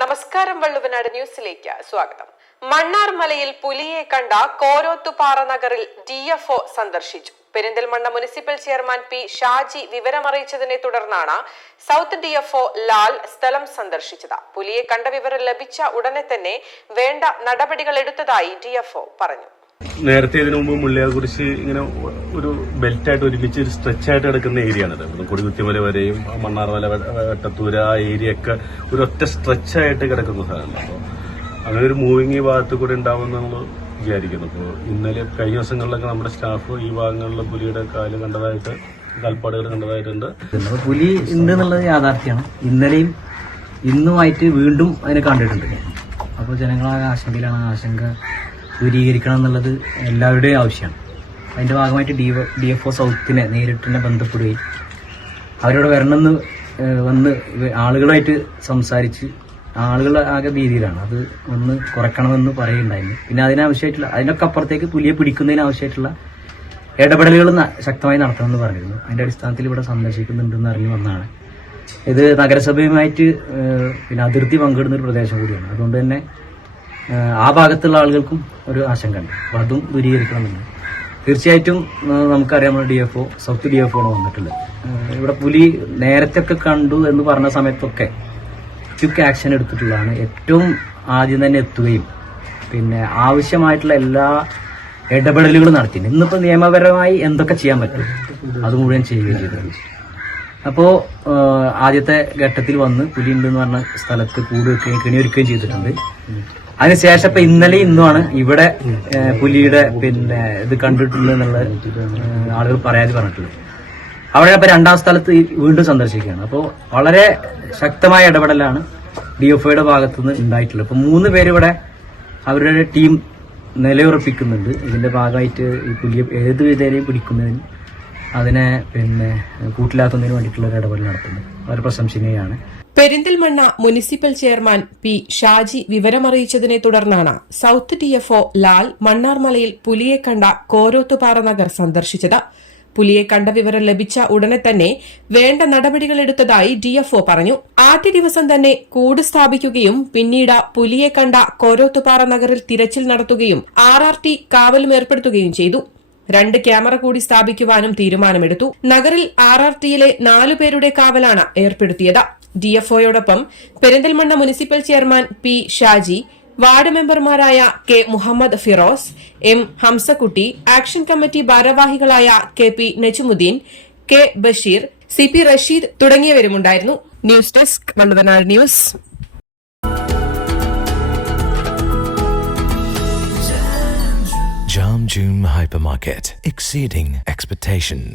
നമസ്കാരം, വള്ളുവനാട് ന്യൂസിലേക്ക് സ്വാഗതം. മണ്ണാർമലയിൽ പുലിയെ കണ്ട കോരോത്തുപാറ നഗറിൽ DFO സന്ദർശിച്ചു. Perinthalmanna municipal chairman P. Shaji വിവരമറിയിച്ചതിനെ തുടർന്നാണ് സൗത്ത് DFO ലാൽ സ്ഥലം സന്ദർശിച്ചത്. പുലിയെ കണ്ട വിവരം ലഭിച്ച ഉടനെ തന്നെ വേണ്ട നടപടികൾ എടുത്തതായി DFO പറഞ്ഞു. നേരത്തെ ഇതിനു മുമ്പ് മുള്ളിയാകുറിശി ഇങ്ങനെ ഒരു ബെൽറ്റായിട്ട് ഒരുമിച്ച് ഒരു സ്ട്രെച്ചായിട്ട് കിടക്കുന്ന ഏരിയയാണിത്. കൊടികുത്തിമല വരെയും മണ്ണാർമല വെട്ടത്തൂര് ആ ഏരിയ ഒക്കെ ഒരു ഒറ്റ സ്ട്രെച്ചായിട്ട് കിടക്കുന്ന സ്ഥലമാണ്. അപ്പോൾ അങ്ങനെ ഒരു മൂവിങ് ഈ ഭാഗത്ത് കൂടെ ഉണ്ടാവുമെന്ന് നമ്മൾ വിചാരിക്കുന്നു. അപ്പോൾ ഇന്നലെ കഴിഞ്ഞ ദിവസങ്ങളിലൊക്കെ നമ്മുടെ സ്റ്റാഫ് ഈ ഭാഗങ്ങളിലെ പുലിയുടെ കാല് കണ്ടതായിട്ട് കാൽപ്പാടുകൾ കണ്ടതായിട്ടുണ്ട്. പുലി ഉണ്ട് എന്നുള്ളത് യാഥാർത്ഥ്യമാണ്. ഇന്നലെയും ഇന്നുമായിട്ട് വീണ്ടും അതിനെ കണ്ടിട്ടുണ്ട്. അപ്പോൾ ജനങ്ങളാകെ ആശങ്കയിലാണ്. ആശങ്ക ദൂരീകരിക്കണം എന്നുള്ളത് എല്ലാവരുടെയും ആവശ്യമാണ്. അതിൻ്റെ ഭാഗമായിട്ട് DFO സൗത്തിനെ നേരിട്ട് തന്നെ ബന്ധപ്പെടുകയും അവരോട് വരണമെന്ന് വന്ന് ആളുകളായിട്ട് സംസാരിച്ച് ആളുകൾ ആകെ ഭീതിയിലാണ്. അത് ഒന്ന് കുറയ്ക്കണമെന്ന് പറയുന്നുണ്ടായിരുന്നു. പിന്നെ അതിനാവശ്യമായിട്ടുള്ള അതിനൊക്കെ അപ്പുറത്തേക്ക് പുലിയെ പിടിക്കുന്നതിനാവശ്യമായിട്ടുള്ള ഇടപെടലുകൾ ശക്തമായി നടത്തണമെന്ന് പറഞ്ഞിരുന്നു. അതിൻ്റെ അടിസ്ഥാനത്തിൽ ഇവിടെ സന്ദർശിക്കുന്നുണ്ടെന്ന് അറിഞ്ഞു വന്നതാണ്. ഇത് നഗരസഭയുമായിട്ട് പിന്നെ അതിർത്തി പങ്കിടുന്ന ഒരു പ്രദേശം കൂടിയാണ്. അതുകൊണ്ട് തന്നെ ആ ഭാഗത്തുള്ള ആളുകൾക്കും ഒരു ആശങ്ക ഉണ്ട്. അപ്പോൾ അതും ദൂരീകരിക്കണമെന്നുണ്ട്. തീർച്ചയായിട്ടും നമുക്കറിയാം, DFO സൗത്ത് DFO ആണ് വന്നിട്ടുള്ളത്. ഇവിടെ പുലി നേരത്തെ ഒക്കെ കണ്ടു എന്ന് പറഞ്ഞ സമയത്തൊക്കെ ക്വിക്ക് ആക്ഷൻ എടുത്തിട്ടുള്ളതാണ്. ഏറ്റവും ആദ്യം തന്നെ എത്തുകയും പിന്നെ ആവശ്യമായിട്ടുള്ള എല്ലാ ഇടപെടലുകളും നടത്തിയിട്ടുണ്ട്. ഇന്നിപ്പോൾ നിയമപരമായി എന്തൊക്കെ ചെയ്യാൻ പറ്റും അത് മുഴുവൻ ചെയ്യുകയും ചെയ്തിട്ടുണ്ട്. അപ്പോൾ ആദ്യത്തെ ഘട്ടത്തിൽ വന്ന് പുലി ഉണ്ടെന്ന് പറഞ്ഞ സ്ഥലത്ത് കൂട് വെക്കുകയും കെണിയൊരുക്കുകയും ചെയ്തിട്ടുണ്ട്. അതിനുശേഷം ഇപ്പൊ ഇന്നലെ ഇന്നുമാണ് ഇവിടെ പുലിയുടെ പിന്നെ ഇത് കണ്ടിട്ടുള്ളത് എന്നുള്ള ആളുകൾ പരാതി പറഞ്ഞിട്ടുള്ളത്. അവിടെ ഇപ്പൊ രണ്ടാം സ്ഥലത്ത് വീണ്ടും സന്ദർശിക്കുകയാണ്. അപ്പോൾ വളരെ ശക്തമായ ഇടപെടലാണ് DFOയുടെ ഭാഗത്തുനിന്ന് ഉണ്ടായിട്ടുള്ളത്. ഇപ്പൊ 3 പേര് ഇവിടെ അവരുടെ ടീം നിലയുറപ്പിക്കുന്നുണ്ട്. ഇതിന്റെ ഭാഗമായിട്ട് ഈ പുലിയെ ഏത് വിധേനയും പിടിക്കുന്നതിന് അതിനെ പിന്നെ കൂട്ടിലാക്കുന്നതിന് വേണ്ടിയിട്ടുള്ള ഒരു ഇടപെടൽ നടത്തുന്നത് വളരെ പ്രശംസനീയമാണ്. Perinthalmanna municipal chairman P. Shaji വിവരമറിയിച്ചതിനെ തുടർന്നാണ് സൗത്ത് DFO ലാൽ മണ്ണാർമലയിൽ പുലിയെ കണ്ട കോരോത്തുപാറ നഗർ സന്ദർശിച്ചത്. പുലിയെ കണ്ട വിവരം ലഭിച്ച ഉടനെ തന്നെ വേണ്ട നടപടികൾ എടുത്തതായി DFO പറഞ്ഞു. ആദ്യ ദിവസം തന്നെ കൂട് സ്ഥാപിക്കുകയും പിന്നീട് പുലിയെ കണ്ട കോരോത്തുപാറ നഗറിൽ തിരച്ചിൽ നടത്തുകയും RRT കാവലും ഏർപ്പെടുത്തുകയും ചെയ്തു. 2 ക്യാമറ കൂടി സ്ഥാപിക്കുവാനും തീരുമാനമെടുത്തു. നഗറിൽ RRTയിലെ 4 പേരുടെ കാവലാണ് ഏർപ്പെടുത്തിയത്. DFOയോടൊപ്പം Perinthalmanna municipal chairman P. Shaji, ward മെമ്പർമാരായ K. Muhammad Firoz, M. Hamsakutty, action committee ഭാരവാഹികളായ KP. Najumudheen, K. Basheer, CP. Rasheed തുടങ്ങിയവരുമുണ്ടായിരുന്നു. News desk, Valluvanad news. Jam June Hypermarket, exceeding expectations.